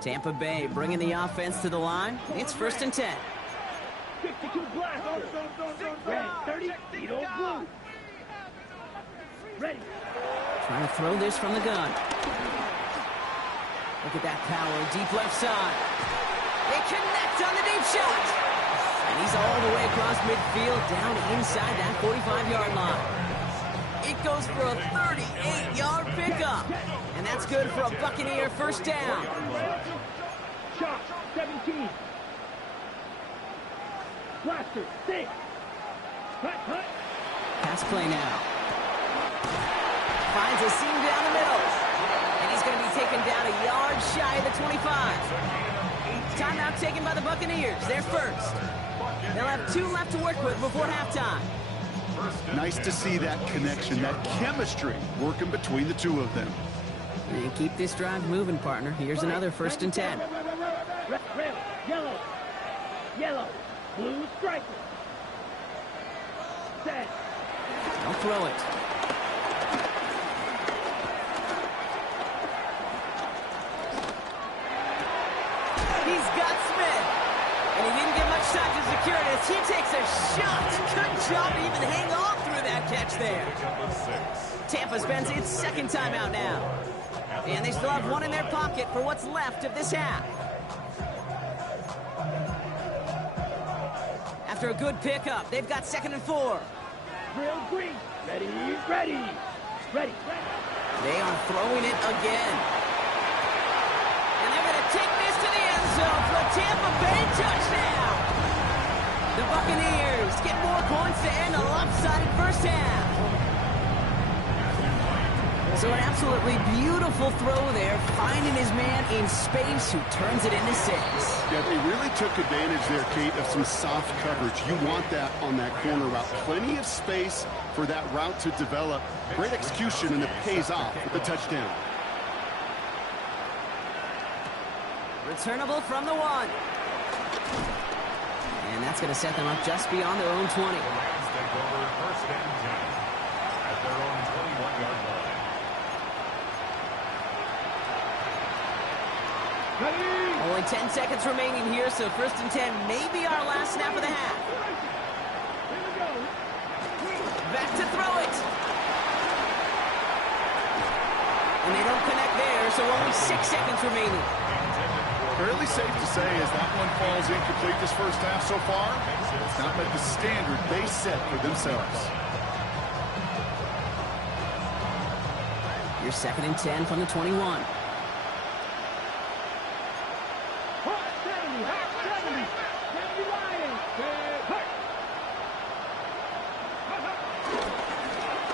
Tampa Bay bringing the offense to the line. It's 1st and 10. 62 black. Red 30. Edo blue. Ready. Trying to throw this from the gun. Look at that power. Deep left side. They connect on the deep shot. And he's all the way across midfield down inside that 45-yard line. It goes for a 38-yard pickup. And that's good for a Buccaneer first down. Shot 17. Blaster 6. Cut. Pass play now. Finds a seam down the middle. And he's going to be taken down a yard shy of the 25. Timeout taken by the Buccaneers. They're first. They'll have 2 left to work with before halftime. Nice to see that connection, that chemistry working between the two of them. And keep this drive moving, partner. Here's another 1st and 10. Red, yellow, blue striker. Set. Don't throw it. He's got Smith. And he didn't get much time to secure it as he takes a shot. Good job to even hang on through that catch there. Tampa spends its 2nd timeout now. And they still have 1 in their pocket for what's left of this half. After a good pickup, they've got 2nd and 4. Real green. Ready. They are throwing it again. And they're going to take this to the end zone for a Tampa Bay touchdown. The Buccaneers get more points to end a lopsided first half. So an absolutely beautiful throw there, finding his man in space who turns it into 6. Yeah, they really took advantage there, Kate, of some soft coverage. You want that on that corner route. Plenty of space for that route to develop. Great execution, and it pays off with the touchdown. Returnable from the 1. And that's going to set them up just beyond their own 20. Rams take over 1st and 10 at their own 21-yard line. Only 10 seconds remaining here, so 1st and 10 may be our last snap of the half. Back to throw it. And they don't connect there, so only 6 seconds remaining. Fairly safe to say as that one falls incomplete this first half so far, it's not met the standard they set for themselves. Your 2nd and 10 from the 21.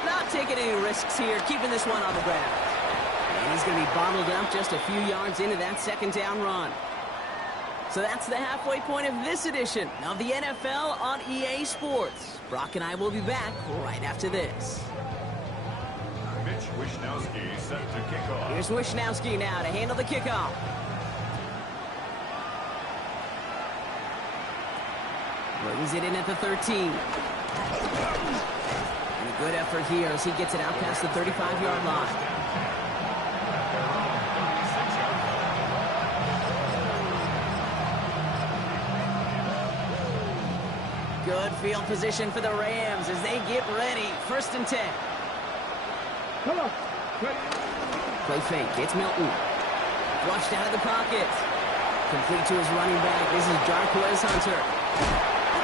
Not taking any risks here, keeping this one on the ground. And he's going to be bottled up just a few yards into that 2nd down run. So that's the halfway point of this edition of the NFL on EA Sports. Brock and I will be back right after this. Mitch Wishnowsky set to kick off. Here's Wishnowsky now to handle the kickoff. Brings it in at the 13. And a good effort here as he gets it out past the 35-yard line. Good field position for the Rams as they get ready. 1st and 10. Come on. Play fake. It's Milton. Flushed out of the pocket. Complete to his running back. This is Jarquez Hunter.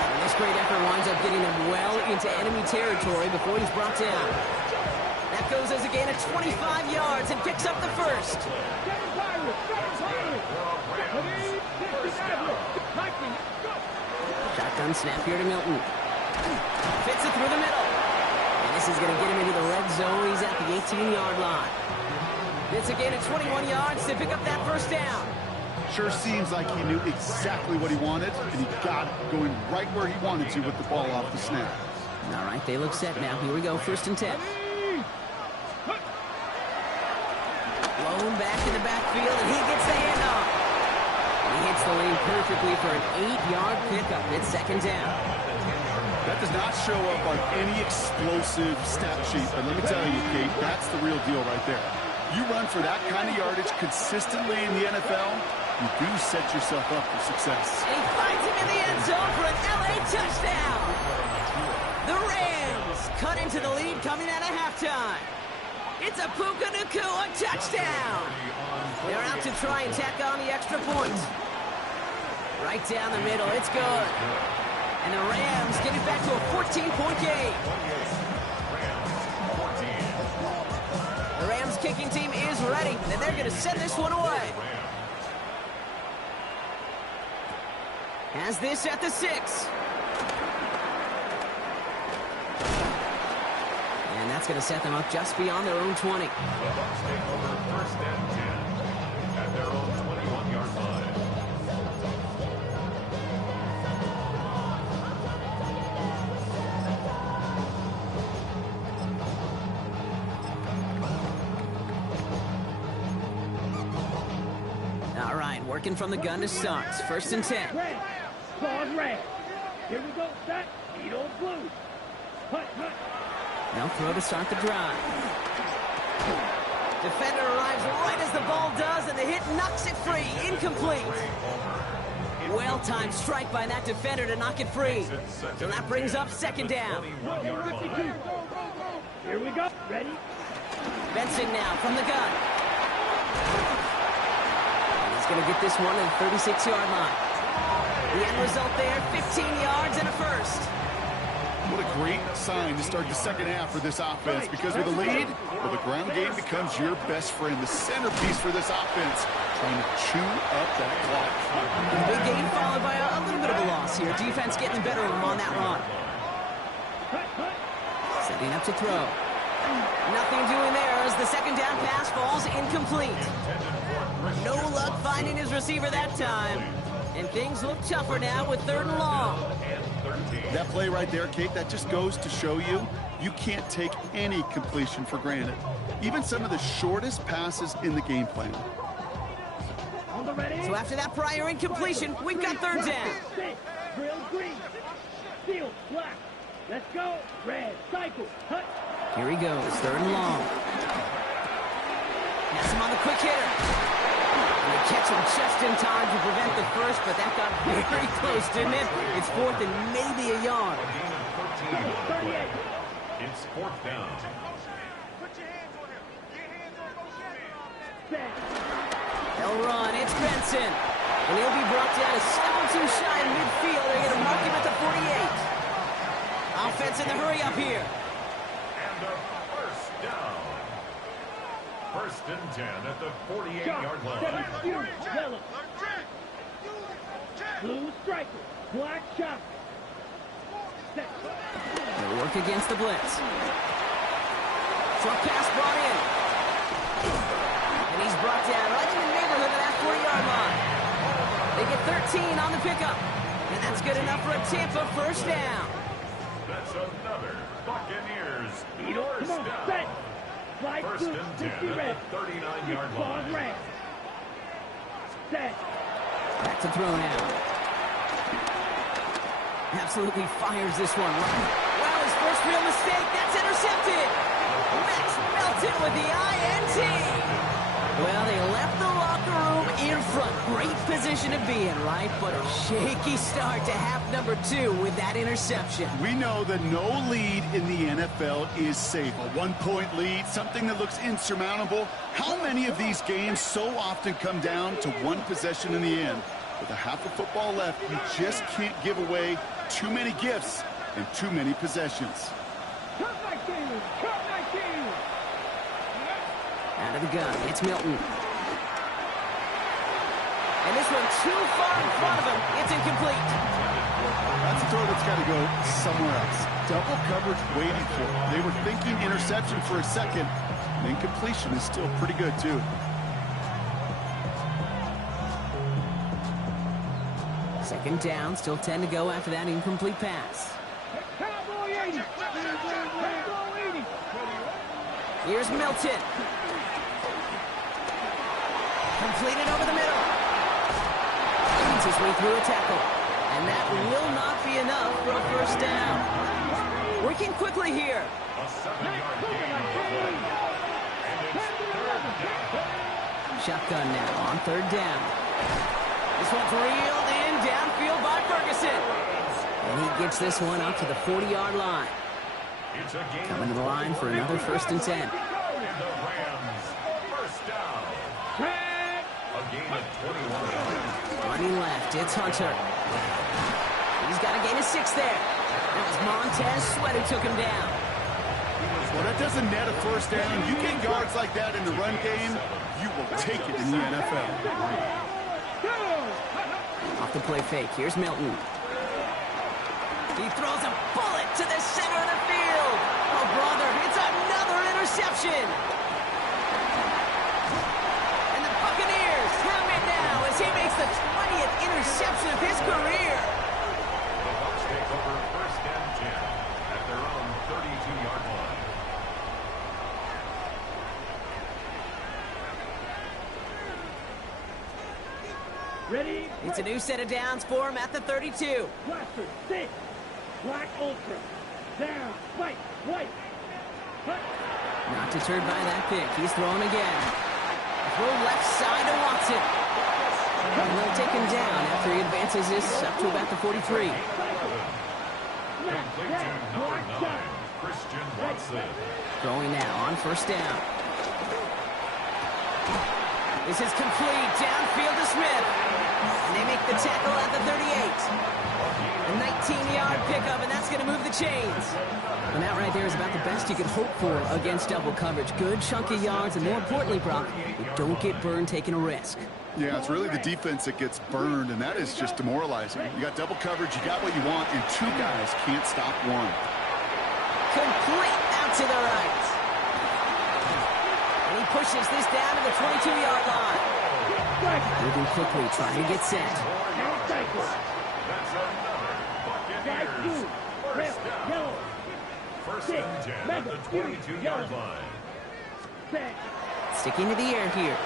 And this great effort winds up getting him well into enemy territory before he's brought down. That goes as a gain of 25 yards and picks up the 1st. Shotgun snap here to Milton. Fits it through the middle. And this is going to get him into the red zone. He's at the 18-yard line. It's a gain of 21 yards to pick up that 1st down. Sure seems like he knew exactly what he wanted, and he got it going right where he wanted to with the ball off the snap. All right, they look set now. Here we go, 1st and 10. Blown back in the backfield, and he gets the handoff. He hits the lane perfectly for an 8-yard pickup. It's 2nd down. That does not show up on any explosive stat sheet, but let me tell you, Kate, that's the real deal right there. You run for that kind of yardage consistently in the NFL, you do set yourself up for success. And he finds him in the end zone for an LA touchdown. The Rams cut into the lead coming out of halftime. It's a Puka Nacua touchdown. They're out to try and tack on the extra point. Right down the middle, it's good. And the Rams get it back to a 14-point game. The Rams kicking team is ready, and they're going to send this one away. Has this at the 6. And that's going to set them up just beyond their own 20. The Bucs take over first and 10 at their own 21-yard line. All right, working from the gun to start. First and 10. Red. Pause red. Here we go. Set. Needle blue. Hut, hut. They'll throw to start the drive. Defender arrives right as the ball does, and the hit knocks it free. Incomplete. Well-timed strike by that defender to knock it free. So that brings up second down. Here we go. Ready? Benson now from the gun. And he's going to get this one at the 36-yard line. The end result there, 15 yards and a first. What a great sign to start the second half for this offense, because with a lead, well, the ground game becomes your best friend, the centerpiece for this offense, trying to chew up that clock. Big game followed by a little bit of a loss here. Defense getting the better of them on that run. Setting up to throw. Nothing doing there as the second down pass falls incomplete. No luck finding his receiver that time. And things look tougher now with 3rd and long. That play right there, Kate, that just goes to show you, you can't take any completion for granted. Even some of the shortest passes in the game plan. So after that prior incompletion, we've got 3rd down. Drill green. Steel black. Let's go. Red. Cycle. Hut. Here he goes, 3rd and long. Has him on the quick hitter. And they catch him just in time to prevent the first, but that got very close, didn't it? It's 4th and maybe a yard. A gain of 13 on the play. It's 4th down. They'll run, it's Benson. And he'll be brought down a step or two shy in midfield. They're going to mark him at the 48. Offense in the hurry up here. And a first down. 1st and 10 at the 48-yard line. Yellow. Blue striker. Black shot. They'll work against the blitz. Short pass brought in. And he's brought down right in the neighborhood of that 40-yard line. They get 13 on the pickup. And that's good enough for a Tampa first down. That's another Buccaneers Come first on, down. set. Slide 1st through. and 50 10 red. at the 39-yard Pause line. red. Set. Back to throw now. Absolutely fires this one. Wow, his first real mistake. That's intercepted. Max Melton with the INT. Well, they left the locker room in front. Great position to be in, right? But a shaky start to half number 2 with that interception. We know that no lead in the NFL is safe. A 1-point lead, something that looks insurmountable. How many of these games so often come down to one possession in the end? With a half of football left, you just can't give away too many gifts and too many possessions. Cut my team. Cut my team. Out of the gun, it's Milton. And this one too far in front of him. It's incomplete. That's a throw that's got to go somewhere else. Double coverage waiting for it. They were thinking interception for a second. And incompletion is still pretty good, too. Second down, still 10 to go after that incomplete pass. Cowboy 80. Cowboy 80. Here's Milton. Completed over the middle. Leads his way through a tackle. And that will not be enough for a first down. Working quickly here. A 7-yard gain on the play. And it's 3rd down. Shotgun now on 3rd down. This one's reeled in downfield by Ferguson. And he gets this one up to the 40-yard line. Coming to the line for another 1st and 10. And the Rams, first down. A gain of 21 yards. Running left, it's Hunter. He's got a gain of 6 there. That was Montez Sweat who took him down. Well, that doesn't net a 1st down. You get yards like that in the run game, you will take it in the NFL. Off the play fake, here's Milton. He throws a bullet to the center of the field. Oh, brother, it's another interception. And the Buccaneers have it now as he makes the 20th interception of his career. The Bucs take over 1st and 10 at their own 32-yard line. Ready? It's a new set of downs for him at the 32. Blaster, 6. Black Ultra. Down. Fight. White. Cut. Not deterred by that pick. He's throwing again. Throw left side to Watson. And they'll take him down after he advances this up to about the 43. Complete to number 9, Christian Watson. Throwing now on 1st down. This is complete. Downfield to Smith. And they make the tackle at the 38. A 19-yard pickup, and that's going to move the chains. And that right there is about the best you could hope for against double coverage. Good chunky yards, and more importantly, Brock, you don't get burned taking a risk. Yeah, it's really the defense that gets burned, and that is just demoralizing. You got double coverage, you got what you want, and 2 guys can't stop one. Complete out to the right. And he pushes this down to the 22-yard line. Moving quickly, trying to get set. That's another Buccaneers. First down. 1st and 10 at the 22-yard line. Sticking to the air here.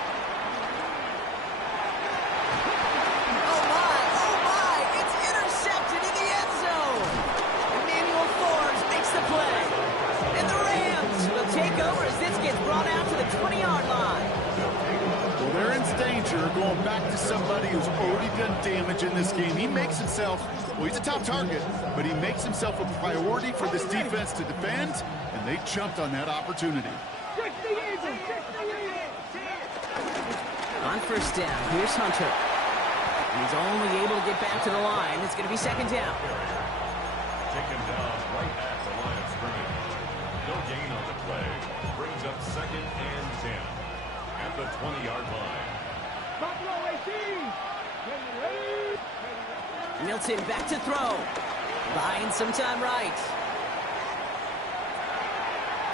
Oh my, it's intercepted in the end zone. Emmanuel Forbes makes the play. And the Rams will take over as this gets brought out to the 20-yard line. Well, they're in danger going back to somebody who's already done damage in this game. He makes himself, well, he's a top target, but he makes himself a priority for this defense to defend, and they jumped on that opportunity. On 1st down, here's Hunter. He's only able to get back to the line. It's going to be 2nd down. Taken down right at the line of scrimmage. No gain on the play. Brings up 2nd and 10 at the 20-yard line. Milton back to throw. Buying some time right.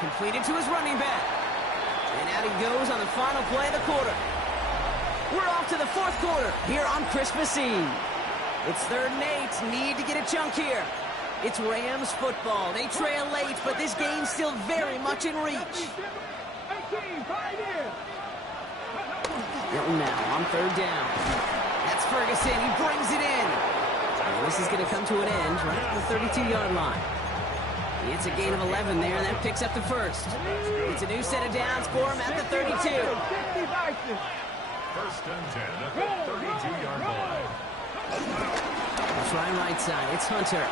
Completed to his running back. And out he goes on the final play of the quarter. We're off to the 4th quarter here on Christmas Eve. It's 3rd and 8. Need to get a chunk here. It's Rams football. They trail late, but this game's still very much in reach. Milton now on 3rd down. That's Ferguson. He brings it in. And this is going to come to an end right at the 32-yard line. It's a gain of 11 there, and that picks up the 1st. It's a new set of downs for him at the 32. 1st and 10 at the 32-yard line. Trying right side. It's Hunter.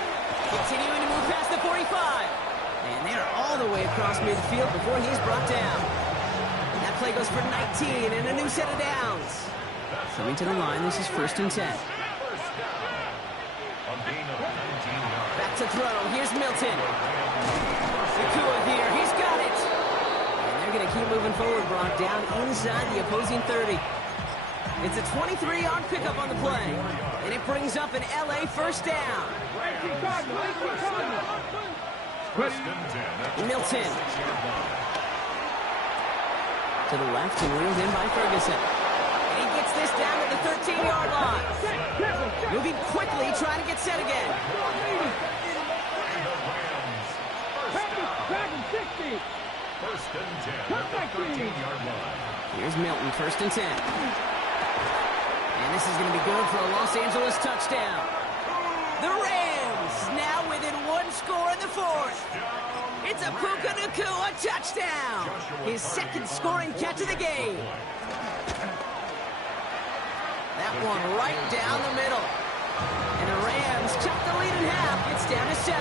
Continuing to move past the 45. And they're all the way across midfield before he's brought down. And that play goes for 19 and a new set of downs. Coming to the line, this is 1st and 10. A gain of 19 yards. Back to throw. Here's Milton. Nakua here. He's got it. And they're going to keep moving forward, Brock, down inside the opposing 30. It's a 23-yard pickup on the play. And it brings up an LA 1st down. Milton. To the left and reeled in by Ferguson. And he gets this down to the 13-yard line. Moving quickly, trying to get set again. First and 10 at the 13-yard line. Here's Milton, 1st and 10. And this is going to be good for a Los Angeles touchdown. The Rams now within 1 score in the 4th. It's a Puka Nakua touchdown. His 2nd scoring catch of the game. That one right down the middle. And the Rams chop the lead in half. It's down to 7.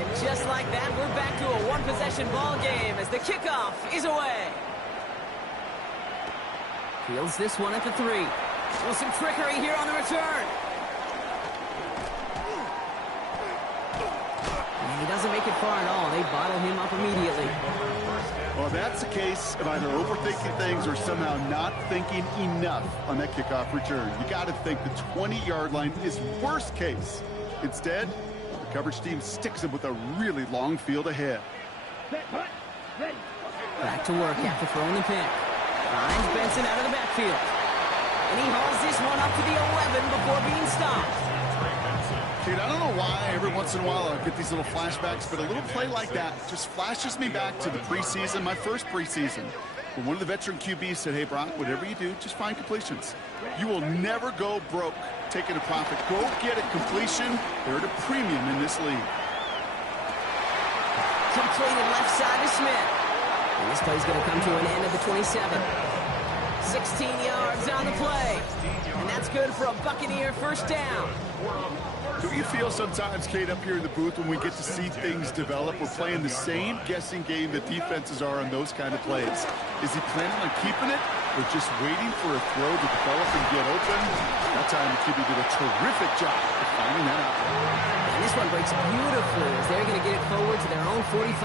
And just like that, we're back to a one-possession ball game as the kickoff is away. Fields this one at the 3. Well, some trickery here on the return. And he doesn't make it far at all. They bottle him up immediately. Well, that's the case of either overthinking things or somehow not thinking enough on that kickoff return. You got to think the 20-yard line is worst case. Instead, the coverage team sticks him with a really long field ahead. Back to work after throwing the pick. Finds Benson out of the backfield. And he hauls this one up to the 11 before being stopped. Dude, I don't know why every once in a while I get these little flashbacks, but a little play like that just flashes me back to the preseason, my first preseason, when one of the veteran QBs said, hey, Brock, whatever you do, just find completions. You will never go broke taking a profit. Go get a completion. They're at a premium in this league. Completed left side to Smith. And this play's going to come to an end at the 27. 16 yards on the play. And that's good for a Buccaneer first down. Do you feel sometimes, Kate, up here in the booth when we get to see things develop, we're playing the same guessing game that defenses are on those kind of plays? Is he planning on keeping it or just waiting for a throw to develop and get open? That time the QB did a terrific job of finding that out. And this one breaks beautifully as they're going to get it forward to their own 45.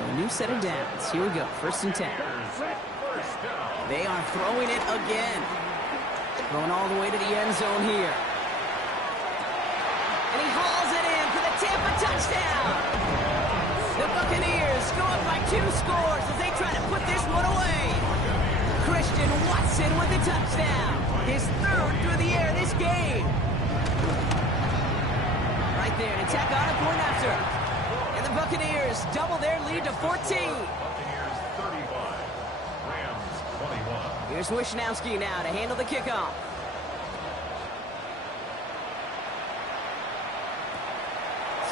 So a new set of downs. Here we go, 1st and 10. They are throwing it again. Going all the way to the end zone here. And he hauls it in for the Tampa touchdown. The Buccaneers go up by 2 scores as they try to put this one away. Christian Watson with the touchdown. His 3rd through the air this game. Right there, an attack on a point after. And the Buccaneers double their lead to 14. Buccaneers 35, Rams 21. Here's Wishnowski now to handle the kickoff.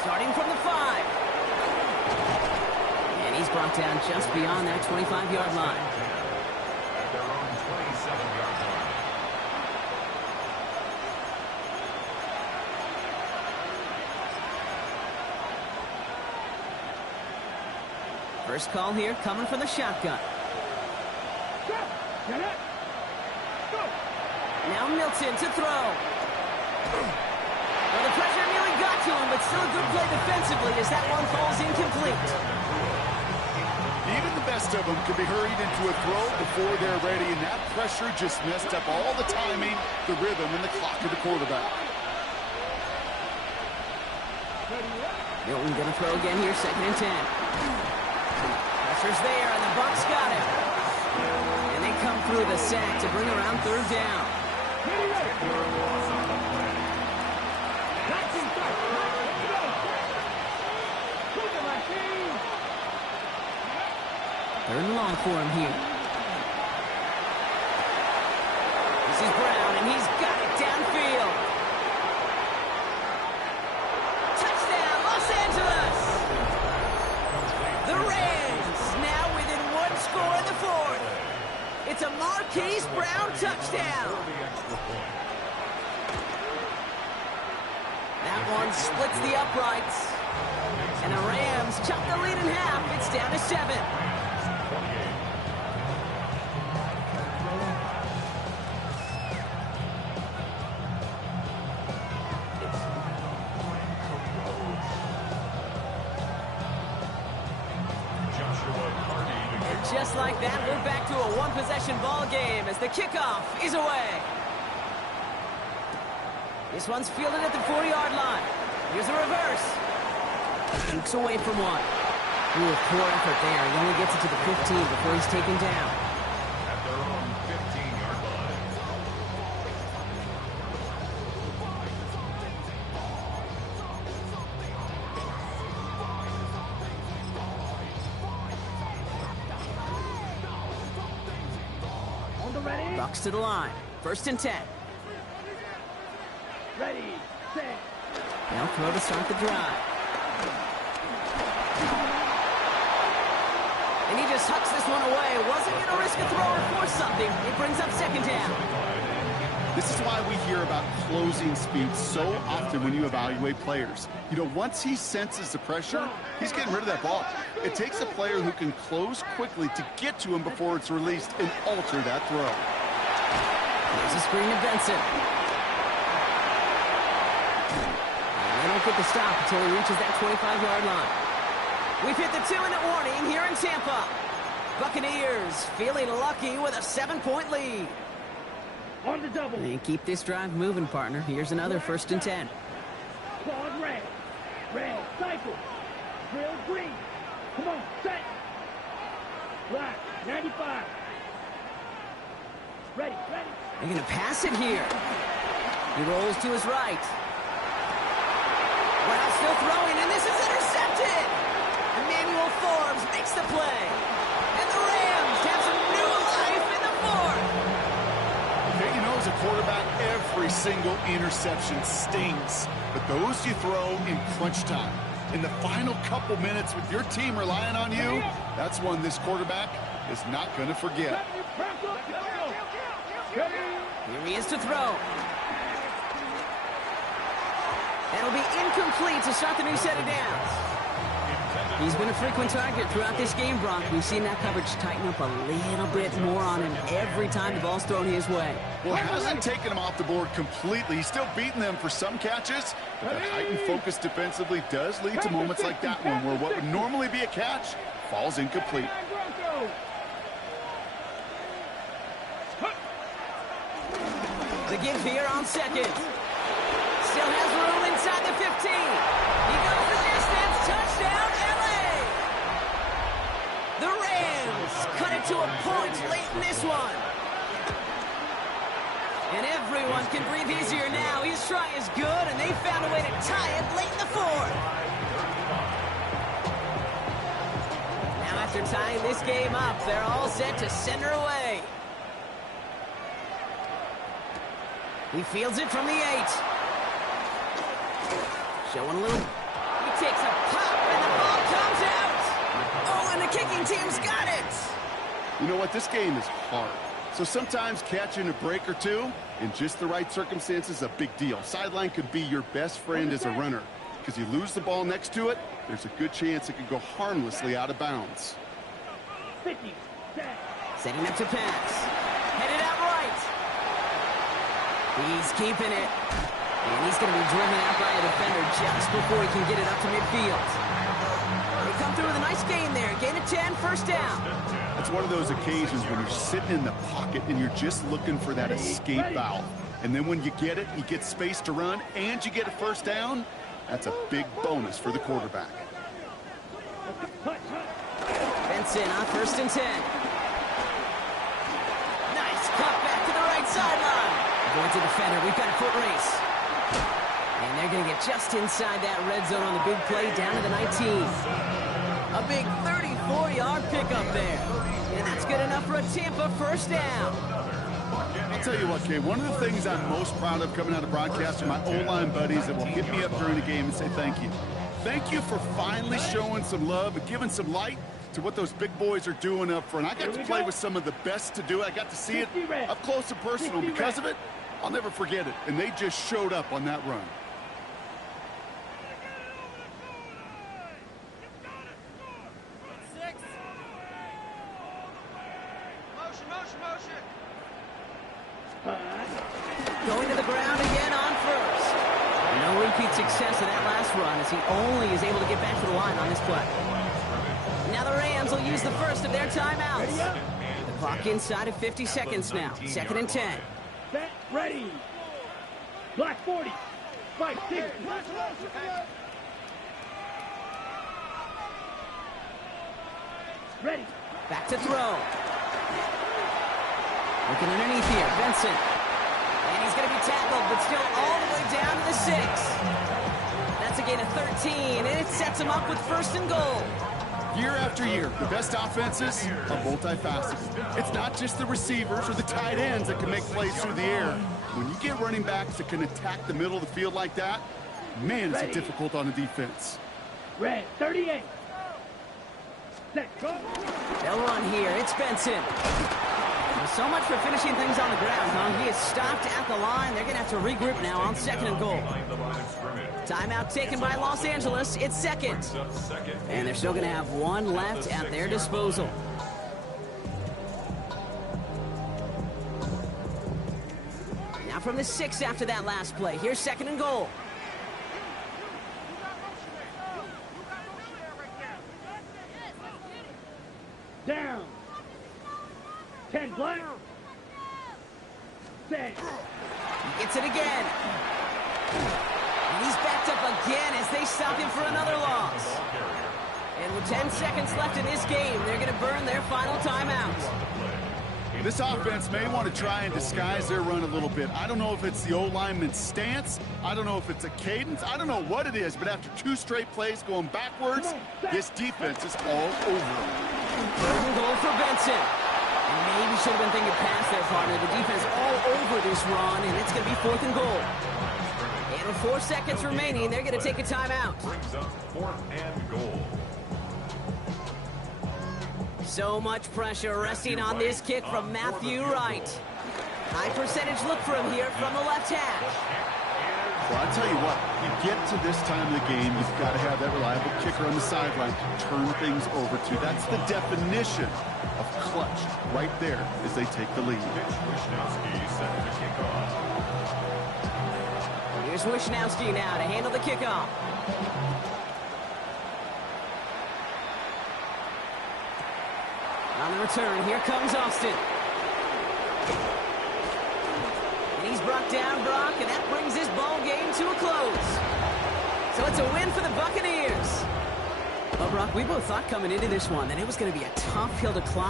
Starting from the 5. And he's brought down just beyond that 25-yard line. At their own 27-yard line. First call here coming from the shotgun. Now Milton to throw. Well, the pressure nearly got to him, but still a good play defensively as that one falls incomplete. Even the best of them can be hurried into a throw before they're ready, and that pressure just messed up all the timing, the rhythm, and the clock of the quarterback. Milton going to throw again here, 2nd and 10. Pressure's there, and the Bucs got him. And they come through the sack to bring around 3rd down. Third and long for him here. This is Brown, and he's got it downfield. Touchdown, Los Angeles! The Rams now within 1 score in the 4th. It's a Marquise Brown touchdown. That one splits the uprights. And the Rams chop the lead in half. It's down to 7. Just like that, we're back to a one-possession ball game as the kickoff is away. This one's fielded at the 40-yard line. Here's a reverse. Jukes away from one. Ooh, poor effort there. He only gets it to the 15 before he's taken down. At their own 15-yard line. Bucs to the line. 1st and 10. Ready, set. They'll throw to start the drive. And And he just hucks this one away. Wasn't going to risk a throw or force something. It brings up second down. This is why we hear about closing speed so often when you evaluate players. You know, once he senses the pressure, he's getting rid of that ball. It takes a player who can close quickly to get to him before it's released and alter that throw. There's a screen to Benson. And they don't get the stop until he reaches that 25-yard line. We've hit the 2-minute warning here in Tampa. Buccaneers feeling lucky with a 7-point lead. On the double. And keep this drive moving, partner. Here's another 1st and 10. Claude red. Red. Cycle. Drill green. Come on. Set. Black. 95. Ready. Ready. They're going to pass it here. He rolls to his right. Brown still throwing, and this is intercepted. Emmanuel Forbes makes the play. And the Rams have some new life in the 4th. Okay, you know, as a quarterback, every single interception stings. But those you throw in crunch time. In the final couple minutes with your team relying on you, that's one this quarterback is not going to forget. Here he is to throw. That'll be incomplete to start the new set of downs. He's been a frequent target throughout this game, Brock. We've seen that coverage tighten up a little bit more on him every time the ball's thrown his way. Well, it hasn't taken him off the board completely. He's still beating them for some catches, but that heightened focus defensively does lead to moments like that one where what would normally be a catch falls incomplete. The give here on second. Still has room inside the 15. He goes the distance. Touchdown, LA! The Rams cut it to a point late in this one. And everyone can breathe easier now. His try is good, and they found a way to tie it late in the 4th. Now after tying this game up, they're all set to send her away. He fields it from the 8. Showing a little. He takes a pop, and the ball comes out. Oh, and the kicking team's got it. You know what? This game is hard. So sometimes catching a break or two in just the right circumstances is a big deal. Sideline could be your best friend as a runner. Because you lose the ball next to it, there's a good chance it could go harmlessly out of bounds. 50. Setting up to pass. Headed out right. He's keeping it. And he's going to be driven out by a defender just before he can get it up to midfield. They come through with a nice gain there. Gain of 10, 1st down. It's one of those occasions when you're sitting in the pocket and you're just looking for that escape valve. And then when you get it, you get space to run, and you get a 1st down. That's a big bonus for the quarterback. Benson on 1st and 10. Nice cut back to the right sideline. Avoids a defender. We've got a foot race. And they're going to get just inside that red zone on the big play down to the 19. A big 34-yard pickup there. And that's good enough for a Tampa 1st down. I'll tell you what, Kay, one of the things I'm most proud of coming out of broadcast are my O-line buddies that will hit me up during the game and say thank you. Thank you for finally showing some love and giving some light to what those big boys are doing up front. I got to play with some of the best to do it. I got to see it up close and personal. Because of it, I'll never forget it. And they just showed up on that run. Going to the ground again on 1st. No repeat success of that last run as he only is able to get back to the line on this play. Now the Rams will use the first of their timeouts. The clock inside of 50 seconds now. 2nd and 10. Set. Ready. Black 40. Fight. 6. Ready. Back to throw. Looking underneath here. Benson. And he's going to be tackled, but still all the way down to the 6. That's a gain of 13, and it sets him up with 1st and goal. Year after year, the best offenses are multifaceted. It's not just the receivers or the tight ends that can make plays through the air. When you get running backs that can attack the middle of the field like that, man, it's difficult on the defense. Red, 38. Set, go. They'll run here. It's Benson. So much for finishing things on the ground, huh? He is stopped at the line. They're going to have to regroup now on second and goal. Timeout taken by Los Angeles. It's second. And they're still going to have one left at their disposal. Now from the 6 after that last play. Here's second and goal. Down. 10 black. Set. He gets it again. And he's backed up again as they stop him for another loss. And with 10 seconds left in this game, they're going to burn their final timeout. This offense may want to try and disguise their run a little bit. I don't know if it's the O-lineman's stance. I don't know if it's a cadence. I don't know what it is, but after 2 straight plays going backwards, this defense is all over them. Third and goal for Benson. And maybe should have been thinking past their partner. The defense all over this run, and it's going to be 4th and goal. And with 4 seconds remaining, they're going to take a timeout. Brings up 4th and goal. So much pressure resting on this kick from Matthew Wright. High percentage look for him here from the left hash. Well, I'll tell you what, you get to this time of the game, you've got to have that reliable kicker on the sideline to turn things over to. That's the definition of clutch right there as they take the lead. Here's Wishnowski now to handle the kickoff. On the return, here comes Austin. And he's brought down, Brock, and that brings this ball game to a close. So it's a win for the Buccaneers. Well, Brock, we both thought coming into this one that it was going to be a tough hill to climb.